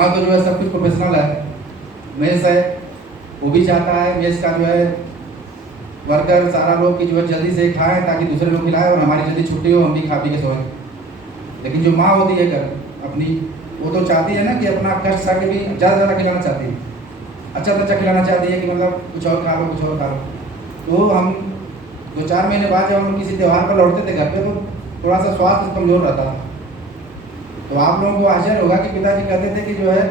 हाँ तो जो है सब कुछ प्रोफेशनल है। मेस है, वो भी चाहता है मेस का जो है वर्कर सारा लोग की जो है जल्दी से खाएं ताकि दूसरे लोग खिलाएं और हमारी जल्दी छुट्टी हो, हम भी खा पी के सोएं। लेकिन जो माँ होती है घर अपनी, वो तो चाहती है ना कि अपना कष्ट सह के भी ज़्यादा ज़्यादा खिलाना चाहती है, अच्छा अच्छा खिलाना चाहती है कि मतलब कुछ और खा लो कुछ और खा लो। तो हम 2-4 महीने बाद जब हम किसी त्यौहार पर लौटते थे घर पे तो थोड़ा सा स्वास्थ्य कमज़ोर रहता था। तो आप लोगों को आश्चर्य होगा कि पिताजी कहते थे कि जो है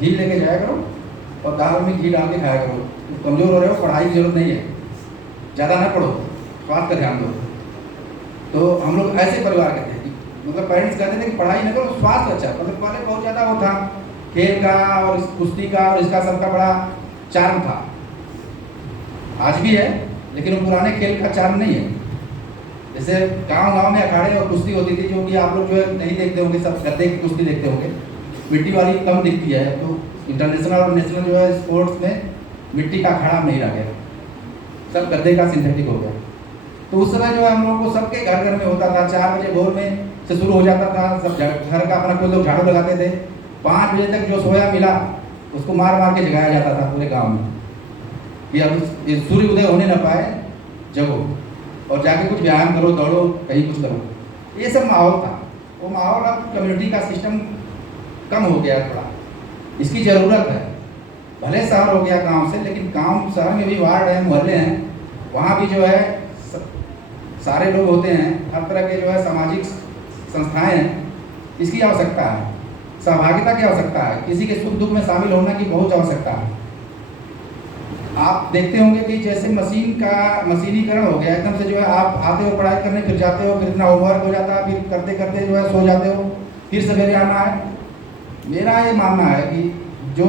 घी लेके जाया करो और दाल में घी डाल के खाया करो, तो कमज़ोर हो रहे हो, पढ़ाई की जरूरत नहीं है, ज़्यादा ना पढ़ो, स्वास्थ्य का ध्यान दो। तो हम लोग ऐसे परिवार के थे कि मतलब पेरेंट्स कहते थे कि पढ़ाई न करो, स्वास्थ्य अच्छा। मतलब पहले बहुत ज़्यादा वो था खेल का और कुश्ती का और इसका सबका बड़ा चार्म था, आज भी है, लेकिन वो पुराने खेल का चार्म नहीं है। जैसे गांव में अखाड़े और कुश्ती होती थी, जो कि आप लोग जो है नहीं देखते होंगे, सब गद्दे की कुश्ती देखते होंगे, मिट्टी वाली कम दिखती है। तो इंटरनेशनल और नेशनल जो है स्पोर्ट्स में मिट्टी का अखाड़ा नहीं रह गया, सब गद्दे का सिंथेटिक हो गया। तो उस समय जो है हम लोगों को सबके घर घर में होता था, 4 बजे भोर में से शुरू हो जाता था, सब घर का अपना कोई लोग झाड़ू लगाते थे, 5 बजे तक जो सोया मिला उसको मार मार के जगाया जाता था पूरे गाँव में कि अब सूर्य उदय होने न पाए, जगो और जाके कुछ व्यायाम करो, दौड़ो, कहीं कुछ करो। ये सब माहौल था। वो माहौल अब कम्युनिटी का सिस्टम कम हो गया थोड़ा, इसकी ज़रूरत है। भले शहर हो गया गांव से, लेकिन गांव शहर में भी वार्ड हैं, मोहल्ले हैं, वहाँ भी जो है सारे लोग होते हैं, हर तरह के जो है सामाजिक संस्थाएं हैं, इसकी आवश्यकता है, सहभागिता की आवश्यकता है, किसी के सुख दुख में शामिल होने की बहुत आवश्यकता है। आप देखते होंगे कि जैसे मशीनीकरण हो गया एकदम से, जो है आप आते हो पढ़ाई करने, फिर जाते हो, फिर इतना होमवर्क हो जाता है, फिर करते करते जो है सो जाते हो, फिर सवेरे आना है। मेरा ये मानना है कि जो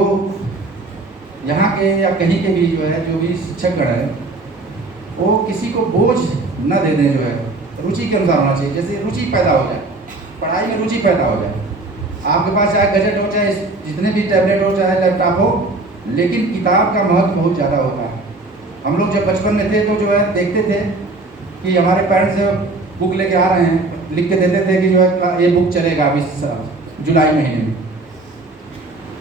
यहाँ के या कहीं के भी जो है जो भी शिक्षकगण है, वो किसी को बोझ न दे दें, जो है रुचि के अनुसार होना चाहिए। जैसे रुचि पैदा हो जाए, पढ़ाई में रुचि पैदा हो जाए, आपके पास चाहे गजट हो, चाहे जितने भी टैबलेट हो, चाहे लैपटॉप हो, लेकिन किताब का महत्व बहुत ज़्यादा होता है। हम लोग जब बचपन में थे तो जो है देखते थे कि हमारे पेरेंट्स बुक लेके आ रहे हैं, लिख के देते थे कि जो है ये बुक चलेगा अभी जुलाई महीने में।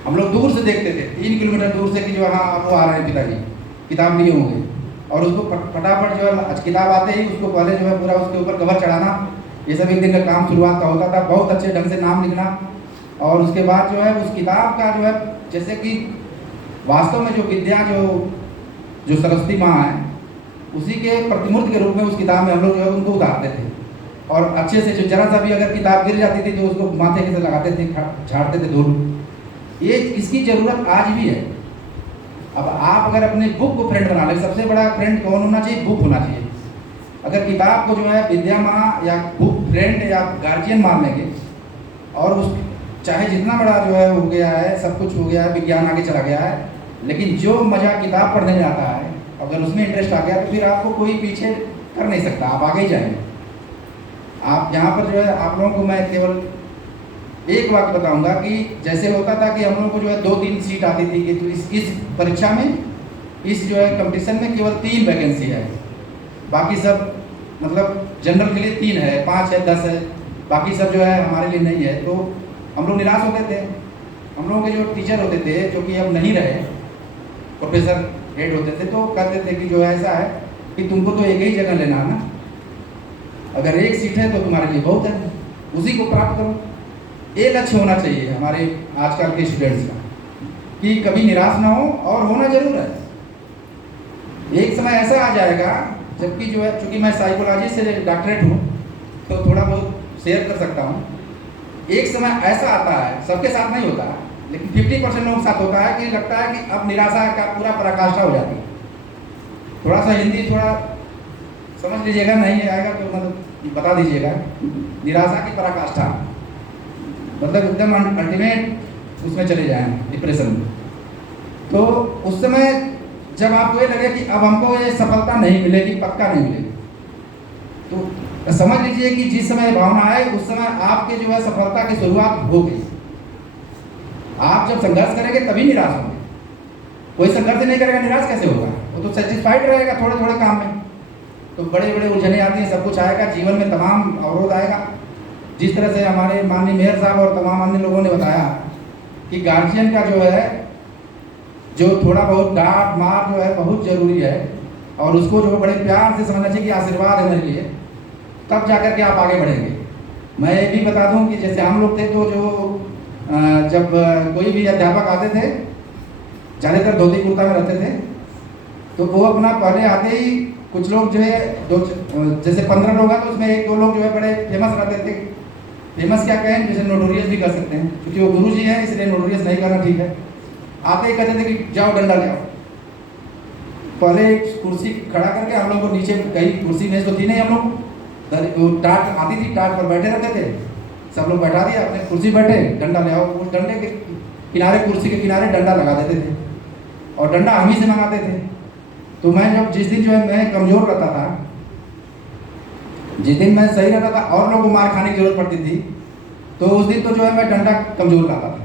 हम लोग दूर से देखते थे, 3 किलोमीटर दूर से कि जो हाँ वो आ रहे हैं पिताजी, किताब लिए होंगे, और उसको फटाफट जो है किताब आते ही उसको पहले जो है पूरा उसके ऊपर कवर चढ़ाना, ये सब एक दिन का काम शुरुआत का होता था। बहुत अच्छे ढंग से नाम लिखना, और उसके बाद जो है उस किताब का जो है, जैसे कि वास्तव में जो विद्या जो सरस्वती माँ है, उसी के प्रतिमूर्ति के रूप में उस किताब में हम लोग जो है उनको उतारते थे, और अच्छे से जो जरा सा भी अगर किताब गिर जाती थी तो उसको माथे के से लगाते थे, झाड़ते थे धूल। ये इसकी ज़रूरत आज भी है। अब आप अगर अपने बुक को फ्रेंड बना ले, सबसे बड़ा फ्रेंड कौन होना चाहिए? बुक होना चाहिए। अगर किताब को जो है विद्या माँ या बुक फ्रेंड या गार्जियन मान लेंगे, और उस चाहे जितना बड़ा जो है हो गया है, सब कुछ हो गया है, विज्ञान आगे चला गया है, लेकिन जो मज़ा किताब पढ़ने में आता है, अगर उसमें इंटरेस्ट आ गया तो फिर आपको कोई पीछे कर नहीं सकता, आप आगे ही जाएंगे। आप यहाँ पर जो है आप लोगों को मैं केवल एक वाक्य बताऊंगा कि जैसे होता था कि हम लोगों को जो है 2-3 सीट आती थी कि तो इस परीक्षा में, इस जो है कंपटीशन में केवल 3 वैकेंसी है, बाकी सब मतलब जनरल के लिए 3 है, 5 है, 10 है, बाकी सब जो है हमारे लिए नहीं है। तो हम लोग निराश होते थे। हम लोगों के जो टीचर होते थे, जो कि अब नहीं रहे, प्रोफेसर हेड होते थे, तो कहते थे कि जो ऐसा है कि तुमको तो एक ही जगह लेना है ना, अगर 1 सीट है तो तुम्हारे लिए बहुत है, उसी को प्राप्त करो। ये लक्ष्य होना चाहिए हमारे आजकल के स्टूडेंट्स का, कि कभी निराश ना हो, और होना जरूर है। एक समय ऐसा आ जाएगा जबकि जो है, चूँकि मैं साइकोलॉजी से डॉक्टरेट हूँ तो थोड़ा बहुत शेयर कर सकता हूँ। एक समय ऐसा आता है, सबके साथ नहीं होता, लेकिन 50% लोगों के साथ होता है कि लगता है कि अब निराशा का पूरा पराकाष्ठा हो जाती है। थोड़ा सा हिंदी थोड़ा समझ लीजिएगा, नहीं आएगा तो मतलब बता दीजिएगा। निराशा की पराकाष्ठा मतलब एकदम अल्टीमेट उसमें चले जाएं, डिप्रेशन में। तो उस समय जब आपको ये लगे कि अब हमको ये सफलता नहीं मिलेगी, पक्का नहीं मिलेगी, तो समझ लीजिए कि जिस समय भावना आए उस समय आपके जो है सफलता की शुरुआत हो गई। आप जब संघर्ष करेंगे तभी निराश होंगे। कोई संघर्ष नहीं करेगा, निराश कैसे होगा? वो तो सेटिस्फाइड रहेगा थोड़े थोड़े काम में। तो बड़े बड़े उलझने आती हैं, सब कुछ आएगा, जीवन में तमाम अवरोध आएगा। जिस तरह से हमारे माननीय मेयर साहब और तमाम अन्य लोगों ने बताया कि गार्जियन का जो है जो थोड़ा बहुत डांट मार जो है बहुत ज़रूरी है, और उसको जो बड़े प्यार से समझना चाहिए कि आशीर्वाद है मेरे लिए, तब जाकर के आप आगे बढ़ेंगे। मैं ये भी बता दूं कि जैसे हम लोग थे तो जो जब कोई भी अध्यापक आते थे, ज़्यादातर धोती कुर्ता में रहते थे, तो वो अपना पहले आते ही कुछ लोग जो है जैसे 15 लोग हैं तो उसमें 1-2 लोग जो है बड़े फेमस रहते थे। फेमस क्या कहें, जैसे नोटोरियस भी कर सकते हैं, क्योंकि वो गुरु जी हैं इसलिए नोटोरियस नहीं करना ठीक है। आते ही कहते थे कि जाओ डंडा ले आओ। पहले कुर्सी खड़ा करके हम लोग को नीचे, कहीं कुर्सी मेज तो थी नहीं, हम लोग टाट आती थी, टाट पर बैठे रहते थे, सब लोग बैठा दिया, अपने कुर्सी बैठे, डंडा ले आओ। उस डंडे के किनारे, कुर्सी के किनारे डंडा लगा देते थे, और डंडा हम ही से मंगाते थे। तो मैं जब जिस दिन जो है मैं कमज़ोर रहता था, जिस दिन मैं सही रहता था और लोगों को मार खाने की जरूरत पड़ती थी, तो उस दिन तो जो है मैं डंडा कमज़ोर लाता था।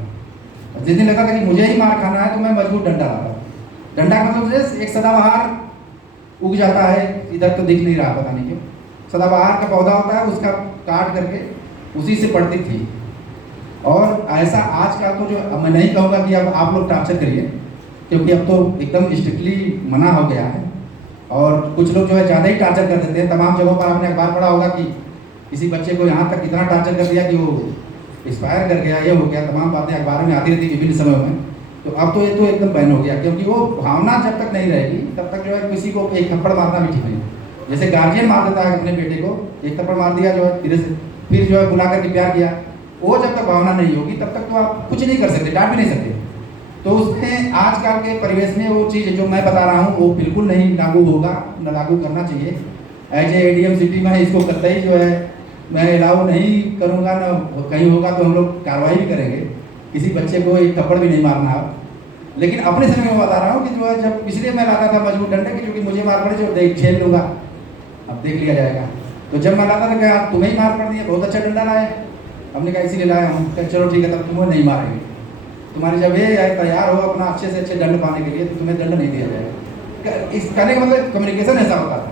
जिस दिन लगता था कि मुझे ही मार खाना है तो मैं मजबूत डंडा लाता था। डंडा का मतलब जैसे एक सदाबहार उग जाता है, इधर तो दिख नहीं रहा, पता नहीं क्यों, सदाबहार का पौधा होता है, उसका काट करके उसी से पड़ती थी। और ऐसा आज का तो जो, अब मैं नहीं कहूँगा कि अब आप लोग टॉर्चर करिए, क्योंकि अब तो एकदम स्ट्रिक्टली मना हो गया है, और कुछ लोग जो है ज़्यादा ही टॉर्चर कर देते हैं। तमाम जगहों पर आपने अखबार पढ़ा होगा कि किसी बच्चे को यहाँ तक इतना टॉर्चर कर दिया कि वो एक्सपायर कर गया, ये हो गया, तमाम बातें अखबारों में आती रहती विभिन्न समयों में। तो अब तो ये तो एकदम बैन हो गया, क्योंकि वो भावना जब तक नहीं रहेगी तब तक जो है किसी को एक थप्पड़ मारना भी ठीक नहीं। जैसे गार्जियन मार देता है अपने बेटे को, एक थप्पड़ मार दिया जो है धीरे से, फिर जो है बुला करके प्यार किया, वो जब तक भावना नहीं होगी तब तक तो आप कुछ नहीं कर सकते, डांट भी नहीं सकते। तो उसमें आजकल के परिवेश में वो चीज़ जो मैं बता रहा हूँ वो बिल्कुल नहीं लागू होगा, न लागू करना चाहिए। एज ए ADM सिटी में इसको कतई जो है मैं अलाउ नहीं करूँगा, न कहीं होगा तो हम लोग कार्रवाई भी करेंगे। किसी बच्चे को एक थप्पड़ भी नहीं मारना है। लेकिन अपने समय में बता रहा हूँ कि जो है जब इसलिए मैं लाता था मजबूत डंडे की, क्योंकि मुझे मार पड़े जो देख झेल लूँगा, अब देख लिया जाएगा। तो जब मैं लाता था क्या तुम्हें ही मार पड़ दिया, बहुत अच्छा डंडा लाया, हमने कहा इसीलिए लाया हूँ, चलो ठीक है तब तुम्हें नहीं मारेंगे। तुम्हारे जब ये तैयार हो अपना अच्छे से अच्छे दंड पाने के लिए तो तुम्हें दंड नहीं दिया जाएगा। इस कहने का मतलब कम्युनिकेशन ऐसा होता था।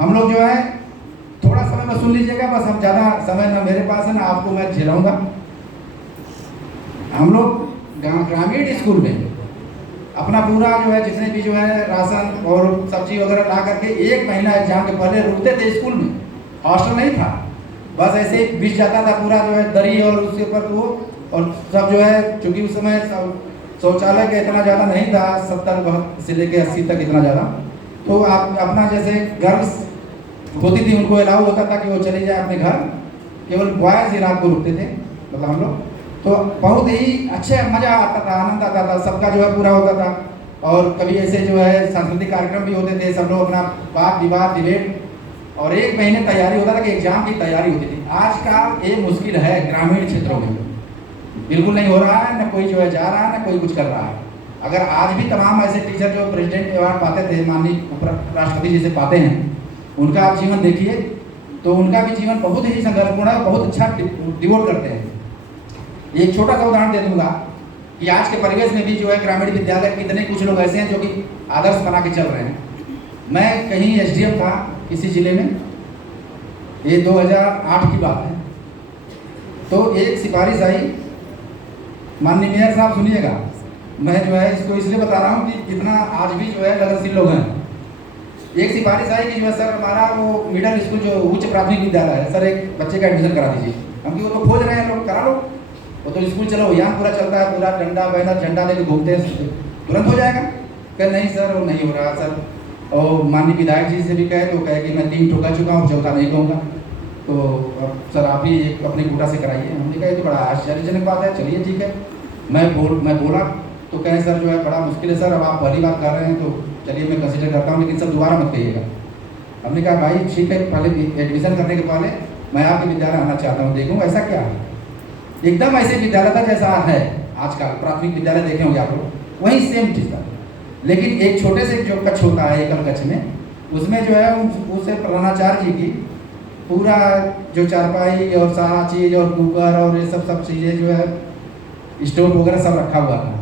हम लोग जो है थोड़ा समय में सुन लीजिएगा, बस हम ज़्यादा समय ना मेरे पास है ना आपको मैं झेलाऊंगा। हम लोग ग्रामीण स्कूल में अपना पूरा जो है जितने भी जो है राशन और सब्जी वगैरह ला करके 1 महीना एग्जाम के पहले रुकते थे स्कूल में। हॉस्टल नहीं था, बस ऐसे ही बिछ जाता था पूरा जो है दरी और उसके ऊपर वो, और सब जो है चूँकि उस समय शौचालय का इतना ज़्यादा नहीं था, 70 से लेकर 80 तक इतना ज़्यादा, तो आप अपना जैसे गर्ल्स होती थी उनको अलाउ होता था कि वो चले जाए अपने घर, केवल बॉयज़ ही रात को रुकते थे, मतलब हम लोग। तो बहुत ही अच्छे मज़ा आता था, आनंद आता था, सबका जो है पूरा होता था। और कभी ऐसे जो है सांस्कृतिक कार्यक्रम भी होते थे, सब लोग अपना बात विवाद डिबेट, और 1 महीने तैयारी होता था कि एग्जाम की तैयारी होती थी। आज का ये मुश्किल है ग्रामीण क्षेत्रों में, बिल्कुल नहीं हो रहा है, न कोई जो है जा रहा है, न कोई कुछ कर रहा है। अगर आज भी तमाम ऐसे टीचर जो प्रेसिडेंट अवार्ड पाते थे, माननीय उपराष्ट्रपति जिसे पाते हैं, उनका आप जीवन देखिए तो उनका भी जीवन बहुत ही संघर्षपूर्ण है, बहुत अच्छा डिवोट करते हैं। एक छोटा सा उदाहरण दे दूंगा कि आज के परिवेश में भी जो है ग्रामीण विद्यालय कितने कुछ लोग ऐसे हैं जो कि आदर्श बना के चल रहे हैं। मैं कहीं SDM था किसी जिले में, ये 2008 की बात है, तो एक सिफारिश आई, माननीय मेयर साहब सुनिएगा, मैं जो है इसको इसलिए बता रहा हूँ कि कितना आज भी जो है लगनशील लोग हैं। एक सिफारिश आई कि जो है सर हमारा वो मिडिल स्कूल जो उच्च प्राथमिक विद्यालय है, सर एक बच्चे का एडमिशन करा दीजिए। हम कि वो तो खोज रहे हैं लोग, करा लो, वो तो स्कूल चलो यहाँ पूरा चलता है, पूरा डंडा बैनर झंडा लेके घूमते हैं, तुरंत हो जाएगा। कह नहीं सर वो नहीं हो रहा सर, और माननीय विधायक जी से भी कहे तो कहे कि मैं 3 ठोका चुका हूँ, चौथा नहीं कहूँगा, तो अब सर आप ही एक अपने कोटा से कराइए। हमने कहा तो बड़ा आश्चर्यजनक बात है, चलिए ठीक है। मैं बोला तो कहें सर जो है बड़ा मुश्किल है सर, अब आप पहली बार कर रहे हैं तो चलिए मैं कंसिडर करता हूँ, लेकिन सर दोबारा मत कहिएगा। हमने कहा भाई ठीक है, पहले एडमिशन करने के पहले मैं आपके विद्यालय आना चाहता हूँ, देखूँ ऐसा क्या है। एकदम ऐसे विद्यालय था जैसा है आजकल प्राथमिक विद्यालय देखे होंगे आप लोग, वही सेम चीज़ था। लेकिन एक छोटे से जो कक्ष होता है एकल कक्ष में, उसमें जो है उसे प्रधानाचार्य जी की पूरा जो चारपाई और सारा चीज़ और कुकर और ये सब चीज़ें जो है स्टोव वगैरह सब रखा हुआ था।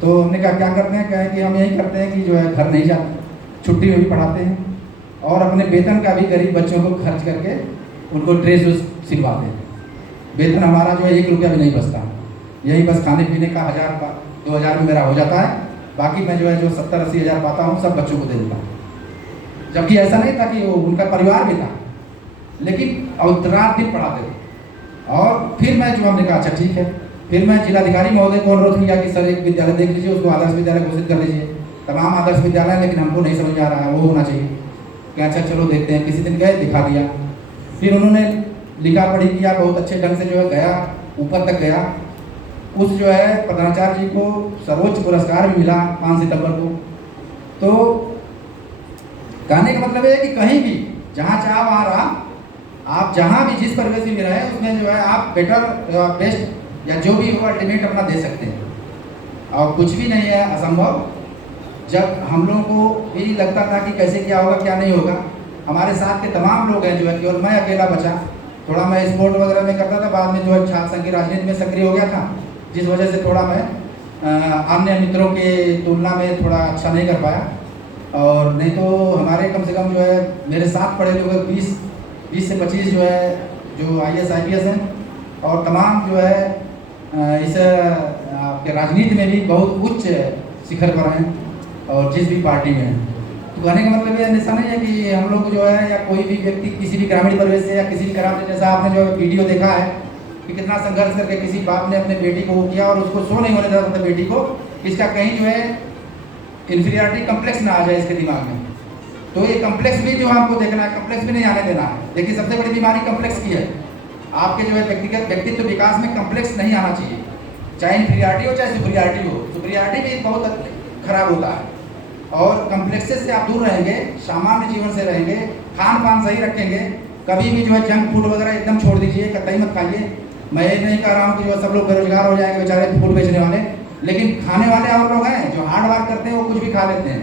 तो हमने कहा क्या करते हैं, कहें कि हम यही करते हैं कि जो है घर नहीं जाते, छुट्टी में भी पढ़ाते हैं, और अपने वेतन का भी गरीब बच्चों को खर्च करके उनको ड्रेस सिलवाते हैं। वेतन हमारा जो है 1 रुपया भी नहीं बचता, यही बस खाने पीने का 1000-2000 में मेरा हो जाता है। बाकी मैं जो है जो 70-80 हज़ार पाता हूँ सब बच्चों को दे देता हूँ। जबकि ऐसा नहीं था कि वो उनका परिवार भी था, लेकिन और रात दिन पढ़ाते थे। और फिर मैं जो हमने कहा अच्छा ठीक है, फिर मैं जिलाधिकारी महोदय को अनुरोध किया कि सर एक विद्यालय देख लीजिए, उसको आदर्श विद्यालय घोषित कर लीजिए। तमाम आदर्श विद्यालय, लेकिन हमको नहीं समझ में आ रहा है, वो होना चाहिए। क्या अच्छा चलो देखते हैं। किसी दिन गए, दिखा दिया। फिर उन्होंने लिखा पढ़ी किया, बहुत अच्छे ढंग से जो है गया, ऊपर तक गया। उस जो है प्रधानाचार्य जी को सर्वोच्च पुरस्कार भी मिला 5 सितंबर को। तो कहने का मतलब है कि कहीं भी जहाँ चाह वहाँ रहा, आप जहाँ भी जिस परिवेश में रहे उसमें जो है आप बेटर बेस्ट या जो भी हो अल्टीमेट अपना दे सकते हैं। और कुछ भी नहीं है असंभव। जब हम लोगों को भी लगता था कि कैसे क्या होगा क्या नहीं होगा, हमारे साथ के तमाम लोग हैं जो है, केवल मैं अकेला बचा। थोड़ा मैं स्पोर्ट वगैरह में करता था, बाद में जो है छात्र संघ की राजनीति में सक्रिय हो गया था, जिस वजह से थोड़ा मैं अन्य मित्रों के तुलना में थोड़ा अच्छा नहीं कर पाया। और नहीं तो हमारे कम से कम जो है मेरे साथ पढ़े लोग 20 से 25 जो है जो IAS IPS हैं, और तमाम जो है इस आपके राजनीति में भी बहुत उच्च शिखर पर हैं और जिस भी पार्टी में हैं। तो कहने का मतलब ये ऐसा नहीं है कि हम लोग जो है या कोई भी व्यक्ति किसी भी ग्रामीण परिवेश से या किसी भी ग्रामीण, जैसा आपने जो वीडियो देखा है कि कितना संघर्ष करके किसी बाप ने अपने बेटी को वो किया और उसको शो नहीं होने देता अपने बेटी को, इसका कहीं जो है इंफीरियरिटी कम्प्लेक्स ना आ जाए इसके दिमाग में। तो ये कम्प्लेक्स भी जो हमको देखना है, कम्प्लेक्स भी नहीं आने देना है। देखिए सबसे बड़ी बीमारी कम्प्लेक्स की है। आपके जो है व्यक्तिगत व्यक्तित्व विकास में कम्प्लेक्स नहीं आना चाहिए, चाहे इंफीरियरिटी हो चाहे सुपीरियरिटी हो। सुपीरियरिटी भी बहुत खराब होता है। और कम्प्लेक्सेस से आप दूर रहेंगे, सामान्य जीवन से रहेंगे, खान पान सही रखेंगे, कभी भी जो है जंक फूड वगैरह एकदम छोड़ दीजिए, कतई मत खाइए। मैं ये नहीं कह रहा हूँ कि जो सब लोग बेरोजगार हो जाएंगे बेचारे फूड बेचने वाले, लेकिन खाने वाले और लोग हैं जो हार्ड वर्क करते हैं, वो कुछ भी खा लेते हैं,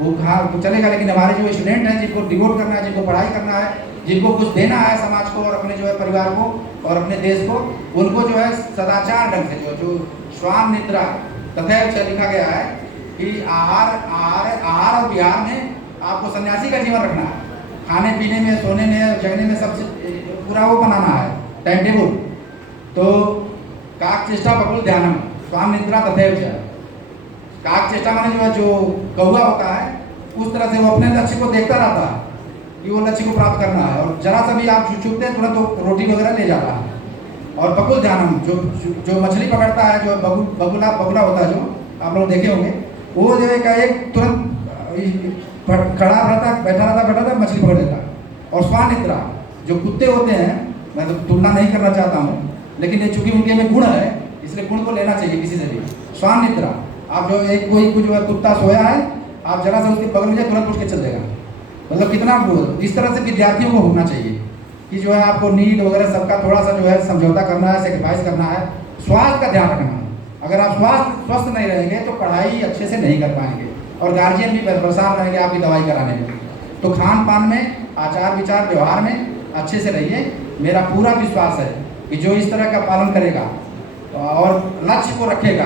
वो खा चलेगा। लेकिन हमारे जो स्टूडेंट हैं जिनको डिवोट करना है, जिनको पढ़ाई करना है, जिनको कुछ देना है समाज को और अपने जो है परिवार को और अपने देश को, उनको जो है सदाचार ढंग से जो श्वान निद्रा तथैव लिखा गया है कि आहार और विहार में आपको सन्यासी का जीवन रखना है। खाने पीने में, सोने में, जगने में सबसे पूरा वो बनाना है टाइम टेबल। तो काक चेष्टा बकुल ध्यानम स्वाम निद्रा तथैव च। काक चेष्टा माने जो है जो कौवा होता है, उस तरह से वो अपने लक्ष्य को देखता रहता है कि वो लक्ष्य को प्राप्त करना है, और जरा सा भी आप चूकते हैं तुरंत तो रोटी वगैरह ले जाता है। और बकुल ध्यानम जो मछली पकड़ता है, जो बगुला होता है, जो आप लोग देखे होंगे, वो जो है एक तुरंत खड़ा रहता, बैठा रहता मछली पकड़ लेता। और स्वान निद्रा जो कुत्ते होते हैं, मैं तो तुलना नहीं करना चाहता हूँ, लेकिन ये चूंकि उनके में गुण है इसलिए गुण को लेना चाहिए किसी से भी। स्वान निद्रा, आप जो एक कोई जो है कुत्ता सोया है, आप जरा सा उसके बगल में जाए तुरंत उठ के चल देगा। मतलब कितना इस तरह से विद्यार्थियों को होना चाहिए कि जो है आपको नींद वगैरह सबका थोड़ा सा जो है समझौता करना है, सेक्रीफाइस करना है, स्वास्थ्य का ध्यान रखना है। अगर आप स्वस्थ नहीं रहेंगे तो पढ़ाई अच्छे से नहीं कर पाएंगे, और गार्जियन भी परेशान रहेंगे आपकी दवाई कराने में। तो खान पान में, आचार विचार व्यवहार में अच्छे से रहिए। मेरा पूरा विश्वास है कि जो इस तरह का पालन करेगा और लक्ष्य को रखेगा,